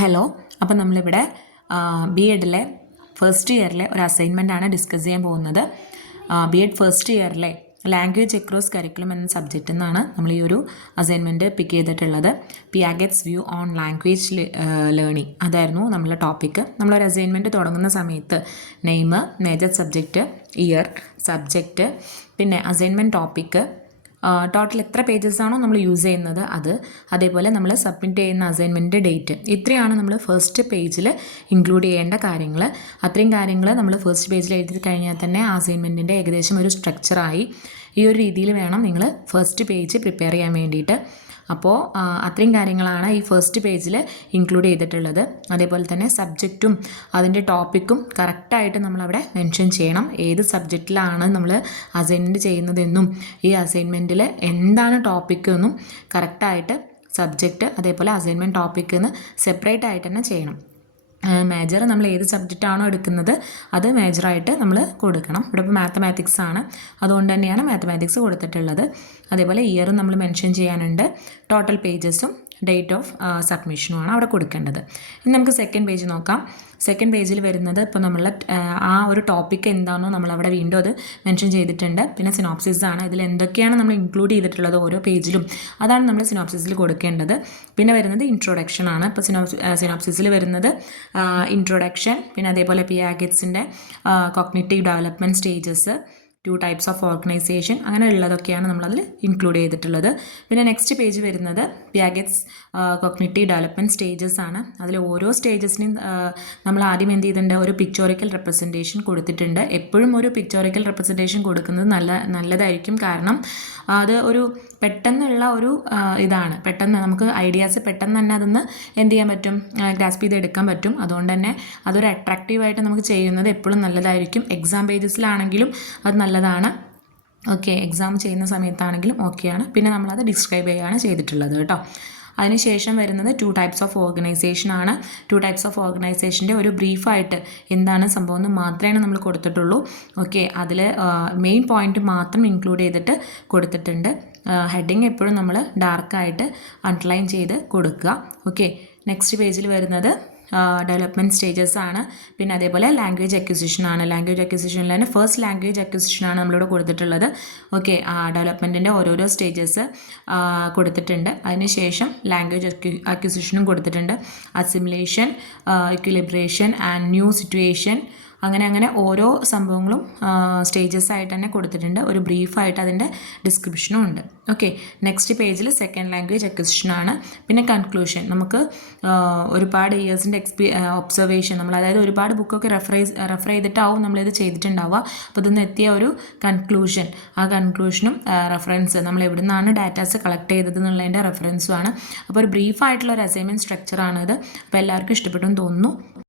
Hello, അപ്പം നമ്മളിവിടെ B എഡിലെ first ഇയറിലെ ഒരു അസൈൻമെൻറ്റാണ് ഡിസ്കസ് ചെയ്യാൻ പോകുന്നത്. ബി എഡ് ഫസ്റ്റ് ഇയറിലെ ലാംഗ്വേജ് അക്രോസ് കരിക്കുലം എന്ന സബ്ജക്റ്റിൽ നിന്നാണ് നമ്മൾ ഈ ഒരു അസൈൻമെൻറ്റ് പിക്ക് ചെയ്തിട്ടുള്ളത്. Piaget's view on language learning അതായിരുന്നു നമ്മളുടെ ടോപ്പിക്ക്. നമ്മളൊരു അസൈൻമെൻറ്റ് തുടങ്ങുന്ന സമയത്ത് name, major subject, year, subject, പിന്നെ അസൈൻമെൻറ്റ് ടോപ്പിക്ക്, ടോട്ടൽ എത്ര പേജസ് ആണോ നമ്മൾ യൂസ് ചെയ്യുന്നത് അത്, അതേപോലെ നമ്മൾ സബ്മിറ്റ് ചെയ്യുന്ന അസൈൻമെൻറ്റ് ഡേറ്റ്, ഇത്രയാണ് നമ്മൾ ഫസ്റ്റ് പേജിൽ ഇൻക്ലൂഡ് ചെയ്യേണ്ട കാര്യങ്ങൾ. അത്രയും കാര്യങ്ങൾ നമ്മൾ ഫസ്റ്റ് പേജിൽ എഴുതി കഴിഞ്ഞാൽ തന്നെ ആ അസൈൻമെൻറ്റിൻ്റെ ഏകദേശം ഒരു സ്ട്രക്ചറായി. ഈ ഒരു രീതിയിൽ വേണം നിങ്ങൾ ഫസ്റ്റ് പേജ് പ്രിപ്പയർ ചെയ്യാൻ വേണ്ടിയിട്ട്. അപ്പോൾ അത്രയും കാര്യങ്ങളാണ് ഈ ഫസ്റ്റ് പേജിൽ ഇൻക്ലൂഡ് ചെയ്തിട്ടുള്ളത്. അതേപോലെ തന്നെ സബ്ജക്റ്റും അതിൻ്റെ ടോപ്പിക്കും കറക്റ്റായിട്ട് നമ്മളവിടെ മെൻഷൻ ചെയ്യണം. ഏത് സബ്ജക്റ്റിലാണ് നമ്മൾ അസൈൻമെൻറ്റ് ചെയ്യുന്നതെന്നും ഈ അസൈൻമെൻറ്റിൽ എന്താണ് ടോപ്പിക്ക് എന്നും കറക്റ്റായിട്ട് സബ്ജക്റ്റ് അതേപോലെ അസൈൻമെൻറ്റ് ടോപ്പിക്ക് എന്ന് സെപ്പറേറ്റ് ആയിട്ട് തന്നെ ചെയ്യണം. മേജർ നമ്മൾ ഏത് സബ്ജക്റ്റാണോ എടുക്കുന്നത് അത് മേജറായിട്ട് നമ്മൾ കൊടുക്കണം. ഇവിടെ ഇപ്പോൾ മാത്തമാറ്റിക്സ് ആണ്, അതുകൊണ്ട് തന്നെയാണ് മാത്തമാറ്റിക്സ് കൊടുത്തിട്ടുള്ളത്. അതേപോലെ ഇയറും നമ്മൾ മെൻഷൻ ചെയ്യാനുണ്ട്. ടോട്ടൽ പേജസും ഡേറ്റ് ഓഫ് സബ്മിഷനുമാണ് അവിടെ കൊടുക്കേണ്ടത്. ഇനി നമുക്ക് സെക്കൻഡ് പേജ് നോക്കാം. സെക്കൻഡ് പേജിൽ വരുന്നത് ഇപ്പോൾ നമ്മൾ ആ ഒരു ടോപ്പിക്ക് എന്താണോ നമ്മളവിടെ വീണ്ടും അത് മെൻഷൻ ചെയ്തിട്ടുണ്ട്. പിന്നെ സിനോപ്സിസ് ആണ്, ഇതിൽ എന്തൊക്കെയാണ് നമ്മൾ ഇൻക്ലൂഡ് ചെയ്തിട്ടുള്ളത് ഓരോ പേജിലും അതാണ് നമ്മൾ സിനോപ്സിസിൽ കൊടുക്കേണ്ടത്. പിന്നെ വരുന്നത് ഇൻട്രൊഡക്ഷൻ ആണ്. ഇപ്പോൾ സിനോപ്സിസിൽ വരുന്നത് ഇൻട്രൊഡക്ഷൻ, പിന്നെ അതേപോലെ പിയാഗറ്റ്സിൻ്റെ cognitive development stages, 2 types of organization, അങ്ങനെ ഉള്ളതൊക്കെയാണ് നമ്മളതിൽ ഇൻക്ലൂഡ് ചെയ്തിട്ടുള്ളത്. പിന്നെ നെക്സ്റ്റ് പേജ് വരുന്നത് പിയാഗറ്റ്സ് കോഗ്നിറ്റീവ് ഡെവലപ്മെൻറ്റ് സ്റ്റേജസ് ആണ്. അതിൽ ഓരോ സ്റ്റേജസിനും നമ്മൾ ആദ്യം എന്ത് ചെയ്തിട്ടുണ്ട്, ഒരു പിക്ചോറിക്കൽ റെപ്രസെൻറ്റേഷൻ കൊടുത്തിട്ടുണ്ട്. എപ്പോഴും ഒരു പിക്ചോറിക്കൽ റെപ്രസെൻറ്റേഷൻ കൊടുക്കുന്നത് നല്ലതായിരിക്കും. കാരണം അത് ഒരു പെട്ടെന്നുള്ള ഒരു ഇതാണ്, പെട്ടെന്ന് നമുക്ക് ഐഡിയാസ് പെട്ടെന്ന് തന്നെ അതൊന്ന് എന്ത് ചെയ്യാൻ പറ്റും, ഗ്രാസ്പ് ചെയ്തെടുക്കാൻ പറ്റും. അതുകൊണ്ട് തന്നെ അതൊരു അട്രാക്റ്റീവായിട്ട് നമുക്ക് ചെയ്യുന്നത് എപ്പോഴും നല്ലതായിരിക്കും. എക്സാം പേജസിലാണെങ്കിലും അത് നല്ലതാണ്. ഓക്കെ, എക്സാം ചെയ്യുന്ന സമയത്താണെങ്കിലും ഓക്കെയാണ്. പിന്നെ നമ്മളത് ഡിസ്ക്രൈബ് ചെയ്യുകയാണ് ചെയ്തിട്ടുള്ളത് കേട്ടോ. അതിനുശേഷം വരുന്നത് 2 types of organization ആണ്. 2 types of organizationൻ്റെ ഒരു ബ്രീഫായിട്ട് എന്താണ് സംഭവം എന്ന് മാത്രമേ നമ്മൾ കൊടുത്തിട്ടുള്ളൂ. ഓക്കെ, അതിൽ മെയിൻ പോയിന്റ് മാത്രം ഇൻക്ലൂഡ് ചെയ്തിട്ട് കൊടുത്തിട്ടുണ്ട്. ഹെഡിങ് എപ്പോഴും നമ്മൾ ഡാർക്കായിട്ട് അണ്ടർലൈൻ ചെയ്ത് കൊടുക്കുക. ഓക്കെ, നെക്സ്റ്റ് പേജിൽ വരുന്നത് ഡെവലപ്മെൻറ്റ് സ്റ്റേജസ് ആണ്. പിന്നെ അതേപോലെ ലാംഗ്വേജ് അക്വിസിഷൻ ആണ്. ലാംഗ്വേജ് അക്വിസിഷനിൽ തന്നെ ഫസ്റ്റ് ലാംഗ്വേജ് അക്വിസിഷൻ ആണ് നമ്മളിവിടെ കൊടുത്തിട്ടുള്ളത്. ഓക്കെ, ഡെവലപ്മെൻറ്റിൻ്റെ ഓരോരോ സ്റ്റേജസ് കൊടുത്തിട്ടുണ്ട്. അതിനുശേഷം ലാംഗ്വേജ് അക്വിസിഷനും കൊടുത്തിട്ടുണ്ട്. Assimilation, equilibration and new situation, അങ്ങനെ ഓരോ സംഭവങ്ങളും സ്റ്റേജസ് ആയിട്ട് തന്നെ കൊടുത്തിട്ടുണ്ട്. ഒരു ബ്രീഫായിട്ട് അതിൻ്റെ ഡിസ്ക്രിപ്ഷനും ഉണ്ട്. ഓക്കെ, നെക്സ്റ്റ് പേജിൽ സെക്കൻഡ് ലാംഗ്വേജ് അക്വിസിഷനാണ്. പിന്നെ കൺക്ലൂഷൻ, നമുക്ക് ഒരുപാട് ഇയേഴ്സിൻ്റെ ഒബ്സർവേഷൻ, നമ്മൾ അതായത് ഒരുപാട് ബുക്കൊക്കെ റെഫർ ചെയ്തിട്ടാവും നമ്മളിത് ചെയ്തിട്ടുണ്ടാവുക. അപ്പോൾ ഇതൊന്ന് എത്തിയ ഒരു കൺക്ലൂഷൻ, ആ കൺക്ലൂഷനും റെഫറൻസ്, നമ്മൾ എവിടെ നിന്നാണ് ഡാറ്റാസ് കളക്ട് ചെയ്തത് എന്നുള്ളതിൻ്റെ റെഫറൻസുമാണ്. അപ്പോൾ ഒരു ബ്രീഫായിട്ടുള്ള ഒരു അസൈൻമെൻറ്റ് സ്ട്രക്ചറാണിത്. അപ്പോൾ എല്ലാവർക്കും ഇഷ്ടപ്പെട്ടു എന്ന് തോന്നുന്നു.